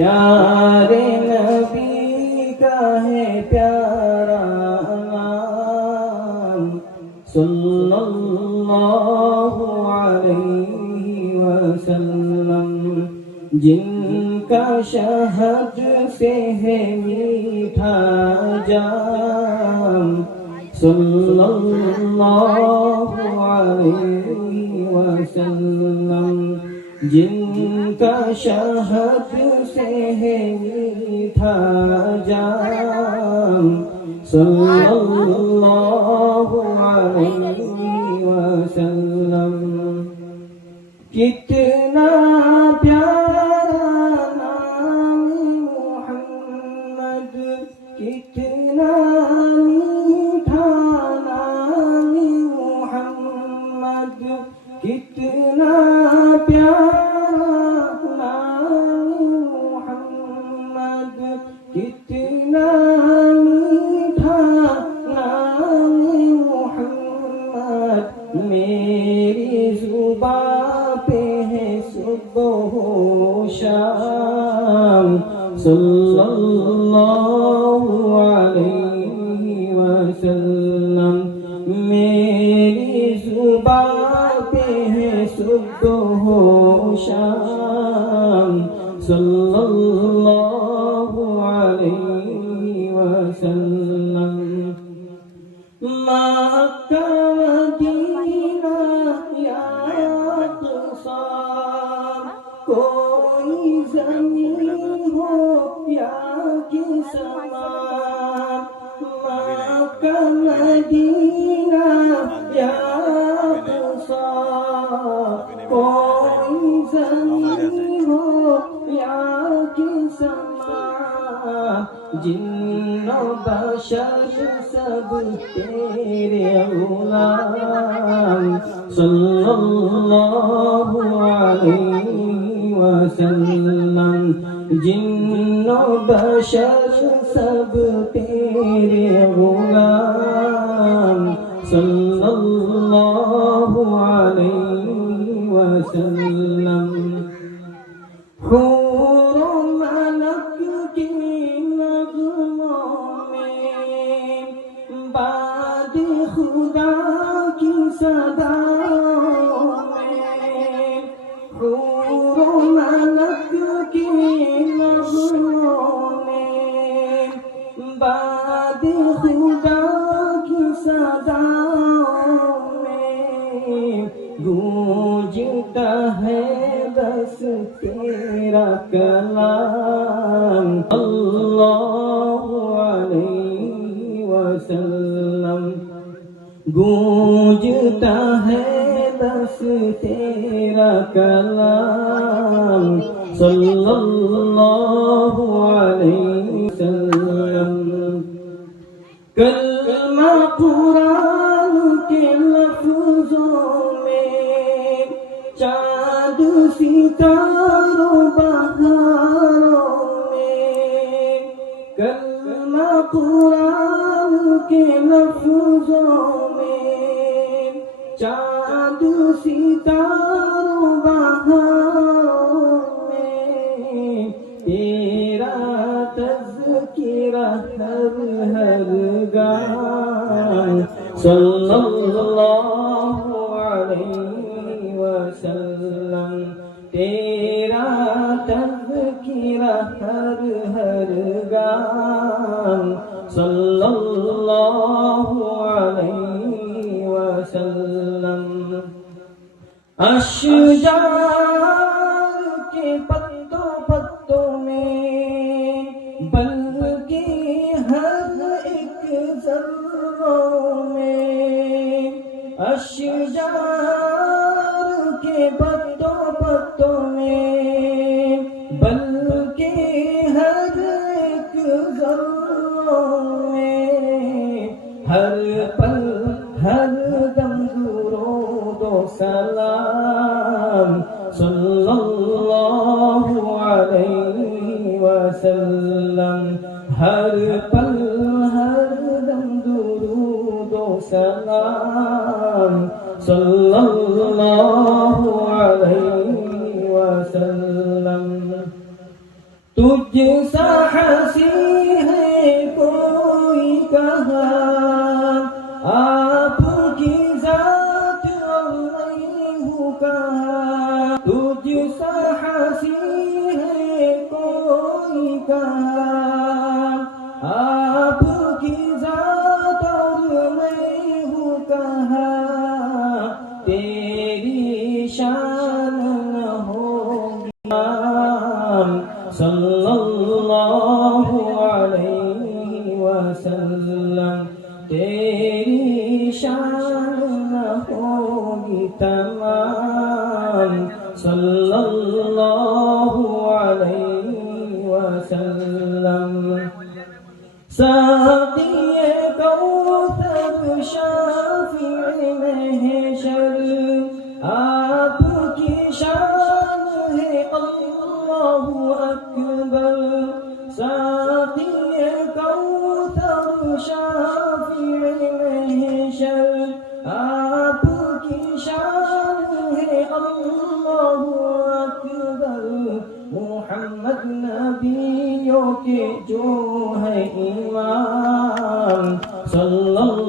प्यारे नबी का है प्यारा नाम सल्लल्लाहु अलैहि वसल्लम, जिनका शहद से है मीठा जाम सल्लल्लाहु अलैहि वसल्लम, जिनका शहद से है मीठा जाम सल्लल्लाहु अलैहि वसल्लम। कितना प्यारा नाम मोहम्मद, कितना मीठा नाम मोहम्मद, कितना प्यारा नाम मोहम्मद, कितना मीठा नाम मोहम्मद। मेरी जुबां पे है सुबह शाम सल्लल्लाहु अलैहि वसल्लम, मेरी जुबां पे है सुबह शाम सल्लल्लाहु अलैहि वसल्लम। मक्का मदीना या अक़सा, कोई ज़मीन हो या कि समा, मक्का मदीना या अक़सा, कोई ज़मीन हो या कि समा, जिन्नो बशर सब तेरे गुलाम सल्लल्लाहु अलैहि वसल्लम, जिन्नो बशर सब तेरे गुलाम सल्लल्लाहु अलैहि वसल्लम। हूरो मलक की नग़मों में, बाद खुदा की सदाओं में, हूरो मलक की नग़मों में, बाद खुदा की सदाओं में, गूंजता है बस तेरा कलाम अल्लाहु अलैहि वसल्लम, गूंजता है बस तेरा कलाम सल्लल्लाहु अलैहि वसल्लम। कलमा कुरान के लफ्ज़ों में, चाँद सितारों बहारों में, कलमा कुरान के लफ्ज़ों में, चाँद सितारों बहारों में, तेरा तज़किरा हर गान सल्लल्लाहु अलैहि वसल्लम, तेरा तज़किरा हर गान सल्लल्लाहु अलैहि वसल्लम। अशजार के पत्तों पत्तों में, बल्कि हर एक ज़र्रों में, अशजार के पत्तों पत्तों में, बल्कि हर एक ज़र्रों में, हर पल हर दम दुरूद सलाम सल्लल्लाहु अलैहि वसल्लम, हर पल हर दम दुरूद सलाम सल्लल्लाहु अलैहि वसल्लम। تجھ سا حسی ہے کوئی کہاں، آپ کی ذات اور نہیں ہوں کہاں، تجھ سا حسی ہے کوئی کہاں، آپ کی ذات اور نہیں ہوں کہاں، تیری شان نہ ہوگی صلی اللہ علیہ وسلم، تیری شان نہ ہوگی تمام صلی اللہ علیہ وسلم۔ ساقی کوثر شافع محشر، آپ کی شان ہے اللہ اکبر، ساقی کوثر شافع محشر، آپ کی شان ہے اللہ اکبر، محمد نبیوں کے جو ہے امام صلی اللہ